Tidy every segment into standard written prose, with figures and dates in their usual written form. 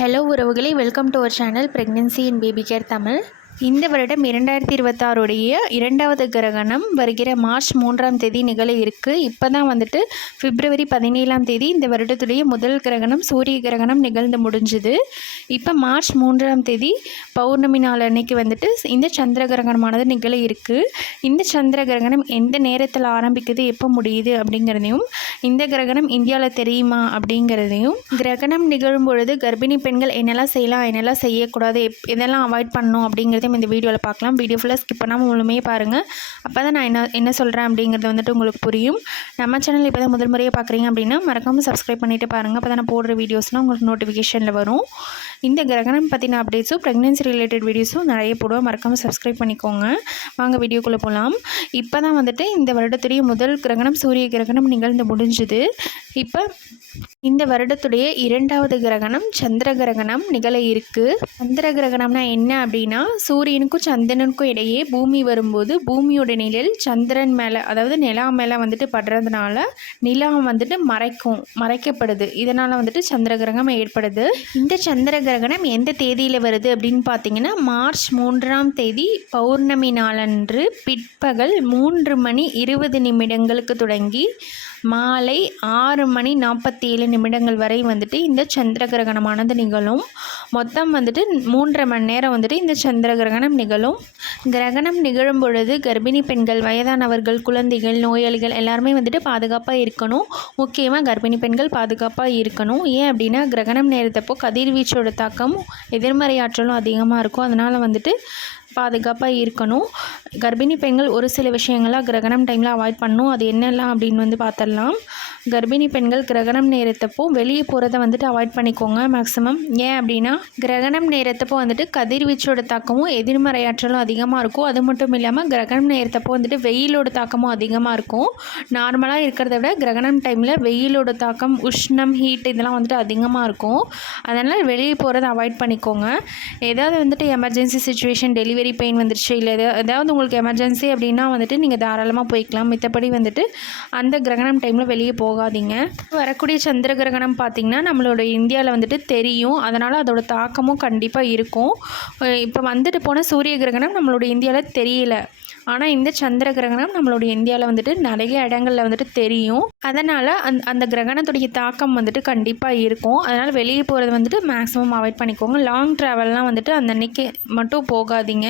Hello உறவுகளே, welcome to our channel pregnancy and baby care Tamil. இந்த வருடம் 2026 இரண்டாவது கிரகணம் வருகிற மார்ச் 3ஆம் தேதி நிகழ இருக்குது. இப்போ தான் வந்துட்டு பிப்ரவரி 17ஆம் தேதி இந்த வருடத்துடைய முதல் கிரகணம் சூரிய கிரகணம் நிகழ்ந்து முடிஞ்சுது. இப்போ மார்ச் 3ஆம் தேதி பௌர்ணமி நாள் அன்னைக்கு வந்துட்டு இந்த சந்திர கிரகணமானது நிகழ இருக்குது. இந்த சந்திர கிரகணம் எந்த நேரத்தில் ஆரம்பிக்குது, எப்போ முடியுது அப்படிங்கிறதையும், இந்த கிரகணம் இந்தியாவில் தெரியுமா அப்படிங்கிறதையும், கிரகணம் நிகழும் பொழுது கர்ப்பிணி பெண்கள் என்னெல்லாம் செய்யலாம், என்னெல்லாம் செய்யக்கூடாது, இதெல்லாம் அவாய்ட் பண்ணணும் அப்படிங்கிறதையும் இந்த வீடியோவில் பார்க்கலாம். வீடியோ ஃபுல்லாக ஸ்கிப் பண்ணாமல் முழுமையாக பாருங்கள். அப்போ தான் நான் என்ன சொல்கிறேன் அப்படிங்கிறது வந்துட்டு உங்களுக்கு புரியும். நம்ம சேனல் இப்போ தான் முதல் முறையாக பார்க்குறீங்க அப்படின்னா மறக்காமல் சப்ஸ்கிரைப் பண்ணிவிட்டு பாருங்கள். அப்போ தான் நான் போடுற வீடியோஸ்லாம் உங்களுக்கு நோட்டிஃபிகேஷனில் வரும். இந்த கிரகணம் பற்றின அப்டேட்ஸும் ப்ரெக்னென்சி ரிலேட்டட் வீடியோஸும் நிறைய போடுவோம். மறக்காமல் சப்ஸ்கிரைப் பண்ணிக்கோங்க. வாங்க வீடியோக்குள்ளே போகலாம். இப்போ தான் வந்துட்டு இந்த வருடத்துடைய முதல் கிரகணம் சூரிய கிரகணம் நிகழ்ந்து முடிஞ்சுது. இப்போ இந்த வருடத்துடைய இரண்டாவது கிரகணம் சந்திர கிரகணம் நிகழ இருக்குது. சந்திர கிரகணம்னா என்ன அப்படின்னா, சூரியனுக்கும் சந்திரனுக்கும் இடையே பூமி வரும்போது பூமியோட நிழல் சந்திரன் மேலே, அதாவது நிலா மேலே வந்துட்டு படுறதுனால நிலா வந்துட்டு மறைக்கப்படுது. இதனால் வந்துட்டு சந்திர கிரகணம் ஏற்படுது. இந்த சந்திர கிரகணம் எந்த தேதியில் வருது அப்படின்னு பார்த்தீங்கன்னா, மார்ச் 3ஆம் தேதி பௌர்ணமி நாளன்று பிற்பகல் 3:20 தொடங்கி மாலை 6:47 வரை வந்துட்டு இந்த சந்திர கிரகணமானது நிகழும். மொத்தம் வந்துட்டு 3.5 மணி நேரம் வந்துட்டு இந்த சந்திர கிரகணம் நிகழும். கிரகணம் நிகழும் பொழுது கர்ப்பிணி பெண்கள், வயதானவர்கள், குழந்தைகள், நோயாளிகள் எல்லாருமே வந்துட்டு பாதுகாப்பாக இருக்கணும். முக்கியமாக கர்ப்பிணி பெண்கள் பாதுகாப்பாக இருக்கணும். ஏன் அப்படின்னா, கிரகணம் நேரத்தப்போ கதிர்வீச்சோட தாக்கம் எதிர்மறை ஆற்றலும் அதிகமாக இருக்கும். அதனால் வந்துட்டு பாதுகாப்பாக இருக்கணும். கர்ப்பிணி பெண்கள் ஒரு சில விஷயங்களாக கிரகணம் டைமில் அவாய்ட் பண்ணணும். அது என்னெல்லாம் அப்படின்னு பார்த்துடலாம். கர்ப்பிணி பெண்கள் கிரகணம் நேரத்தப்போ வெளியே போகிறத வந்துட்டு அவாய்ட் பண்ணிக்கோங்க மேக்ஸிமம். ஏன் அப்படின்னா, கிரகணம் நேரத்தப்போ வந்துட்டு கதிர்வீச்சோட தாக்கமும் எதிர்மறையாற்றலும் அதிகமாக இருக்கும். அது மட்டும் இல்லாமல் கிரகணம் நேரத்தப்போ வந்துட்டு வெயிலோட தாக்கமும் அதிகமாக இருக்கும். நார்மலாக இருக்கிறத விட கிரகணம் டைமில் வெயிலோட தாக்கம், உஷ்ணம், ஹீட் இதெல்லாம் வந்துட்டு அதிகமாக இருக்கும். அதனால் வெளியே போகிறத அவாய்ட் பண்ணிக்கோங்க. ஏதாவது வந்துட்டு எமர்ஜென்சி சுச்சுவேஷன், டெலிவரி பெயின் வந்துருச்சு, இல்லை ஏதாவது உங்களுக்கு எமர்ஜென்சி அப்படின்னா வந்துட்டு நீங்கள் தாராளமாக போய்க்கலாம். மித்தபடி வந்துட்டு அந்த கிரகணம் டைமில் வெளியே போகாதீங்க. வரக்கூடிய சந்திர கிரகணம் பார்த்திங்கன்னா நம்மளோட இந்தியாவில் வந்துட்டு தெரியும். அதனால் அதோட தாக்கமும் கண்டிப்பாக இருக்கும். இப்போ வந்துட்டு போன சூரிய கிரகணம் நம்மளோட இந்தியாவில் தெரியல. ஆனால் இந்த சந்திர கிரகணம் நம்மளுடைய இந்தியாவில் வந்துட்டு நிறைய இடங்களில் வந்துட்டு தெரியும். அதனால் அந்த கிரகணத்துடைய தாக்கம் வந்துட்டு கண்டிப்பாக இருக்கும். அதனால் வெளியே போகிறது வந்துட்டு மேக்ஸிமம் அவாய்ட் பண்ணிக்கோங்க. லாங் ட்ராவல்லாம் வந்துட்டு அந்த அன்னைக்கு மட்டும் போகாதீங்க.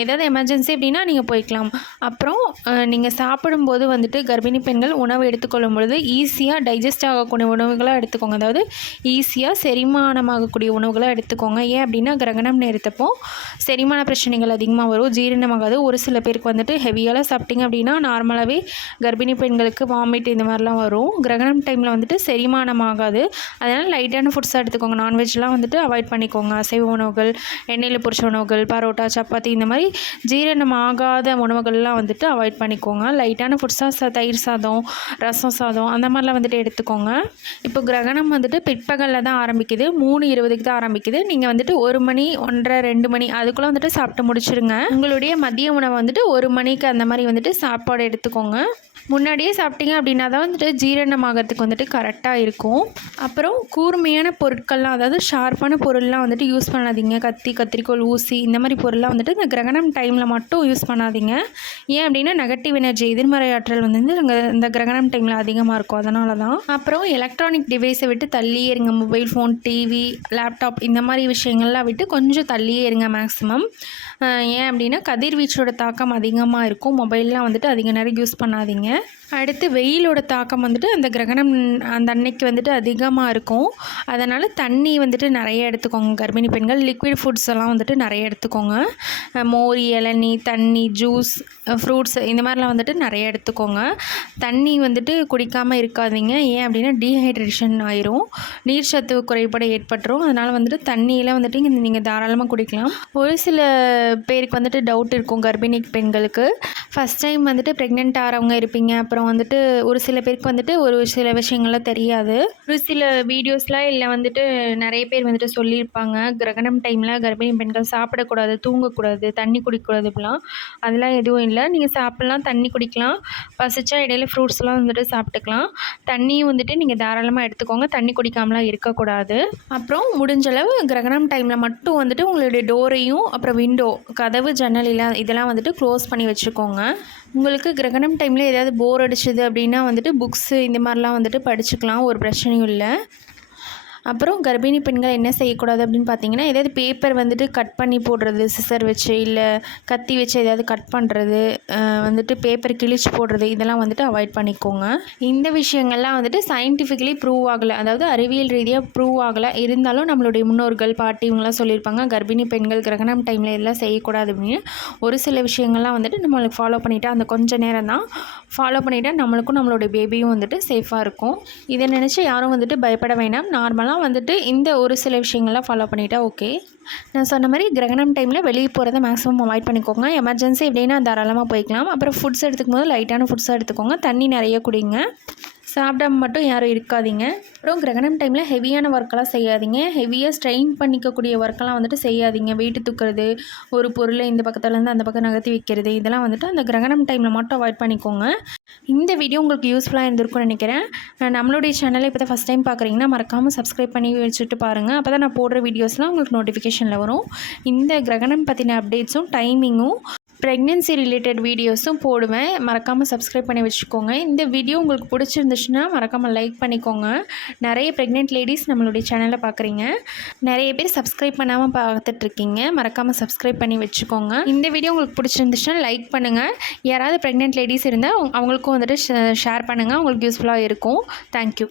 ஏதாவது எமர்ஜென்சி அப்படின்னா நீங்கள் போய்க்கலாம். அப்புறம் நீங்கள் சாப்பிடும்போது வந்துட்டு கர்ப்பிணி பெண்கள் உணவு எடுத்துக்கொள்ளும் பொழுது ஈஸியாக டைஜஸ்ட் ஆகக்கூடிய உணவுகளாக எடுத்துக்கோங்க. அதாவது ஈஸியாக செரிமானமாகக்கூடிய உணவுகளாக எடுத்துக்கோங்க. ஏன் அப்படின்னா, கிரகணம் நேரத்தப்போ செரிமான பிரச்சனைகள் அதிகமாக வரும், ஜீரணமாகாது. ஒரு சில பேருக்கு வந்துட்டு ஹெவியாலாம் சாப்பிட்டிங்க அப்படின்னா நார்மலாகவே கர்ப்பிணி பெண்களுக்கு வாமிட் இந்த மாதிரிலாம் வரும். கிரகணம் டைமில் வந்துட்டு செரிமானமாகாது. அதனால் லைட்டான ஃபுட்ஸாக எடுத்துக்கோங்க. நான்வெஜ்லாம் வந்துட்டு அவாய்ட் பண்ணிக்கோங்க. அசைவ உணவுகள், எண்ணெயில் பொரிச்ச உணவுகள், பரோட்டா, சப்பாத்தி இந்த மாதிரி ஜீரணமாகாத உணவுகள்லாம் வந்துட்டு அவாய்ட் பண்ணிக்கோங்க. லைட்டான ஃபுட்ஸாக தயிர் சாதம், ரசம் சாதம் அந்த மாதிரிலாம் வந்துட்டு எடுத்துக்கோங்க. இப்போ கிரகணம் வந்துட்டு பிற்பகலில் தான் ஆரம்பிக்குது. 3:20 தான் ஆரம்பிக்குது. நீங்கள் வந்துட்டு 1 மணி, 1:30, 2 மணி அதுக்குள்ளே வந்துட்டு சாப்பிட்டு முடிச்சிருங்க. உங்களுடைய மதிய உணவை வந்துட்டு 1 மணிக்கு அந்த மாதிரி வந்துட்டு சாப்பாடு எடுத்துக்கோங்க. முன்னாடியே சாப்பிட்டீங்க அப்படின்னா தான் வந்துட்டு ஜீரணமாகறதுக்கு வந்துட்டு கரெக்டாக இருக்கும். அப்புறம் கூர்மையான பொருட்கள்லாம், அதாவது ஷார்ப்பான பொருள்லாம் வந்துட்டு யூஸ் பண்ணாதீங்க. கத்திரிக்கோல், ஊசி இந்த மாதிரி பொருள்லாம் வந்துட்டு இந்த கிரகணம் டைமில் மட்டும் யூஸ் பண்ணாதீங்க. ஏன் அப்படின்னா, நெகட்டிவ் எனர்ஜி, எதிர்மறை ஆற்றல் வந்து இந்த கிரகணம் டைமில் அதிகமாக இருக்கும். அதனால தான். அப்புறம் எலக்ட்ரானிக் டிவைஸை விட்டு தள்ளியே இருங்க. மொபைல் ஃபோன், டிவி, லேப்டாப் இந்த மாதிரி விஷயங்கள்லாம் விட்டு கொஞ்சம் தள்ளியே இருங்க மேக்ஸிமம். ஏன் அப்படின்னா, கதிர்வீச்சோட தாக்கம் அதிகமாக இருக்கும். மொபைல்லாம் வந்துட்டு அதிக நேரம் யூஸ் பண்ணாதீங்க. அடுத்து வெயிலோட தாக்கம் வந்துட்டு அந்த கிரகணம் அந்த அன்னைக்கு வந்துட்டு அதிகமாக இருக்கும். அதனால் தண்ணி வந்துட்டு நிறைய எடுத்துக்கோங்க. கர்ப்பிணி பெண்கள் லிக்விட் ஃபுட்ஸ் எல்லாம் வந்துட்டு நிறைய எடுத்துக்கோங்க. மோர், இளநீ, தண்ணி, ஜூஸ், ஃப்ரூட்ஸ் இந்த மாதிரிலாம் வந்துட்டு நிறைய எடுத்துக்கோங்க. தண்ணி வந்துட்டு குடிக்காமல் இருக்காதீங்க. ஏன் அப்படின்னா, டீஹைட்ரேஷன் ஆயிரும், நீர் சத்து குறைபாடு ஏற்பட்டுரும். அதனால் வந்துட்டு தண்ணியெல்லாம் வந்துட்டு நீங்கள் தாராளமாக குடிக்கலாம். ஒரு சில பேருக்கு வந்துட்டு டவுட் இருக்கும் கர்ப்பிணி பெண்களுக்கு. ஃபஸ்ட் டைம் வந்துட்டு ப்ரெக்னென்ட் ஆகிறவங்க இருப்பீங்க பண்ணுறீங்க. அப்புறம் வந்துட்டு ஒரு சில பேருக்கு வந்துட்டு ஒரு சில விஷயங்கள்லாம் தெரியாது. ஒரு சில வீடியோஸ்லாம் இல்லை வந்துட்டு நிறைய பேர் வந்துட்டு சொல்லியிருப்பாங்க, கிரகணம் டைமில் கர்ப்பிணி பெண்கள் சாப்பிடக்கூடாது, தூங்கக்கூடாது, தண்ணி குடிக்கக்கூடாது இப்படிலாம். அதெல்லாம் எதுவும் இல்லை. நீங்கள் சாப்பிட்லாம், தண்ணி குடிக்கலாம், பசிச்சா இடையில ஃப்ரூட்ஸ்லாம் வந்துட்டு சாப்பிட்டுக்கலாம். தண்ணியும் வந்துட்டு நீங்கள் தாராளமாக எடுத்துக்கோங்க, தண்ணி குடிக்காமலாம் இருக்கக்கூடாது. அப்புறம் முடிஞ்சளவு கிரகணம் டைமில் மட்டும் வந்துட்டு உங்களுடைய டோரையும் அப்புறம் விண்டோ, கதவு, ஜன்னல் இதெல்லாம் வந்துட்டு க்ளோஸ் பண்ணி வச்சுக்கோங்க. உங்களுக்கு கிரகணம் டைமில் ஏதாவது போர் அடிச்சுது அப்படின்னா வந்துட்டு புக்ஸு இந்த மாதிரிலாம் வந்துட்டு படிச்சுக்கலாம், ஒரு பிரச்சனையும் இல்லை. அப்புறம் கர்ப்பிணி பெண்கள் என்ன செய்யக்கூடாது அப்படின்னு பார்த்தீங்கன்னா, ஏதாவது பேப்பர் வந்துட்டு கட் பண்ணி போடுறது சிசர் வச்சு, இல்லை கத்தி வச்சு ஏதாவது கட் பண்ணுறது, வந்துட்டு பேப்பர் கிழிச்சு போடுறது, இதெல்லாம் வந்துட்டு அவாய்ட் பண்ணிக்கோங்க. இந்த விஷயங்கள்லாம் வந்துட்டு சயின்டிஃபிக்கலி ப்ரூவ் ஆகலை, அதாவது அறிவியல் ரீதியாக ப்ரூவ் ஆகலை. இருந்தாலும் நம்மளுடைய முன்னோர்கள், பாட்டி இவங்களாம் சொல்லியிருப்பாங்க, கர்ப்பிணி பெண்கள் கிரகணம் டைமில் இதெல்லாம் செய்யக்கூடாது அப்படின்னு. ஒரு சில விஷயங்கள்லாம் வந்துட்டு நம்மளுக்கு ஃபாலோ பண்ணிவிட்டு அந்த கொஞ்சம் நேரம் தான் ஃபாலோ பண்ணிவிட்டால் நம்மளுக்கும் நம்மளுடைய பேபியும் வந்துட்டு சேஃபாக இருக்கும். இதை நினச்சி யாரும் வந்துட்டு பயப்பட வேண்டாம். நார்மலாக வந்துட்டு இந்த ஒரு சில விஷயங்கள்லாம் ஃபாலோ பண்ணிட்டா ஓகே. நான் சொன்ன மாதிரி கிரகணம் டைமில் வெளியே போகிறத மேக்ஸிமம் அவாய்ட் பண்ணிக்கோங்க. எமர்ஜென்சி எப்படின்னா தாராளமாக போய்க்கலாம். அப்புறம் ஃபுட்ஸ் எடுத்துக்கும் போது லைட்டான ஃபுட்ஸாக எடுத்துக்கோங்க. தண்ணி நிறைய குடிங்க. சாப்பிடாம மட்டும் யாரும் இருக்காதீங்க. அப்புறம் கிரகணம் டைமில் ஹெவியான ஒர்க்கெல்லாம் செய்யாதீங்க. ஹெவியாக ஸ்ட்ரெயின் பண்ணிக்கக்கூடிய ஒர்க்கெல்லாம் வந்துட்டு செய்யாதீங்க. வெயிட்டு தூக்குறது, ஒரு பொருளை இந்த பக்கத்துலேருந்து அந்த பக்கம் நகர்த்தி வைக்கிறது, இதெல்லாம் வந்துட்டு அந்த கிரகணம் டைமில் மட்டும் அவாய்ட் பண்ணிக்கோங்க. இந்த வீடியோ உங்களுக்கு யூஸ்ஃபுல்லாக இருந்திருக்கும்னு நினைக்கிறேன். நம்மளுடைய சேனலை இப்போ தான் ஃபஸ்ட் டைம் பார்க்குறீங்கன்னா மறக்காமல் சப்ஸ்கிரைப் பண்ணி வச்சுட்டு பாருங்கள். அப்போ தான் நான் போடுற வீடியோஸ்லாம் உங்களுக்கு நோட்டிஃபிகேஷனில் வரும். இந்த கிரகணம் பற்றின அப்டேட்ஸும் டைமிங்கும் ப்ரெக்னென்சி ரிலேட்டட் வீடியோஸும் போடுவேன். மறக்காமல் சப்ஸ்கிரைப் பண்ணி வச்சுக்கோங்க. இந்த வீடியோ உங்களுக்கு பிடிச்சிருந்துச்சுன்னா மறக்காமல் லைக் பண்ணிக்கோங்க. நிறைய ப்ரெக்னென்ட் லேடிஸ் நம்மளுடைய சேனலில் பார்க்குறீங்க. நிறைய பேர் சப்ஸ்கிரைப் பண்ணாமல் பார்த்துட்ருக்கீங்க. மறக்காமல் சப்ஸ்கிரைப் பண்ணி வச்சுக்கோங்க. இந்த வீடியோ உங்களுக்கு பிடிச்சிருந்துச்சுன்னா லைக் பண்ணுங்கள். யாராவது ப்ரெக்னென்ட் லேடிஸ் இருந்தால் அவங்களுக்கும் வந்துட்டு ஷேர் பண்ணுங்கள். அவங்களுக்கு யூஸ்ஃபுல்லாக இருக்கும். தேங்க்யூ.